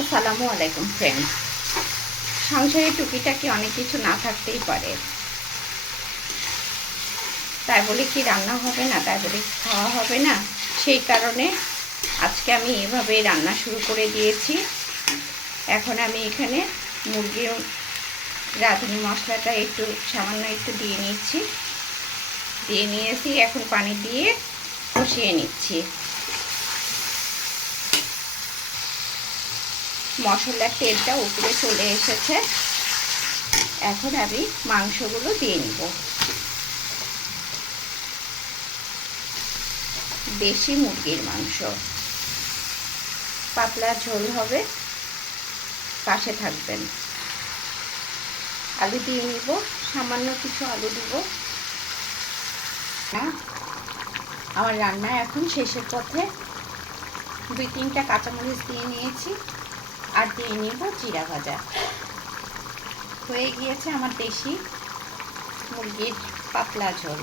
আসসালামু আলাইকুম ফ্রেন্ড সংসারে টুকিটাকি অনেক কিছু না থাকতেই পারে। তাই বলে কি রান্না হবে না, তাই বলে খাওয়া হবে না? সেই কারণে আজকে আমি এভাবে রান্না শুরু করে দিয়েছি। এখন আমি এখানে মুরগির রাঁধুনি মশলাটা একটু, সামান্য একটু দিয়ে নিচ্ছি। দিয়ে নিয়েছি, এখন পানি দিয়ে কষিয়ে নিচ্ছি। মশলার তেলটা উপরে চলে এসেছে। এখন আমি মাংসগুলো দিয়ে নিব। দেশি মুরগির মাংস। পাতলা ঝোল হবে। পাশে থাকবেন। আলু দিয়ে নিব। সামান্য কিছু আলু দিব। আমার রান্না এখন শেষের পথে। দুই তিনটা কাঁচামরিচ দিয়ে নিয়েছি। আর দিয়ে নিব জিরা ভাজা। হয়ে গিয়েছে আমার দেশি মুরগির পাতলা ঝোল।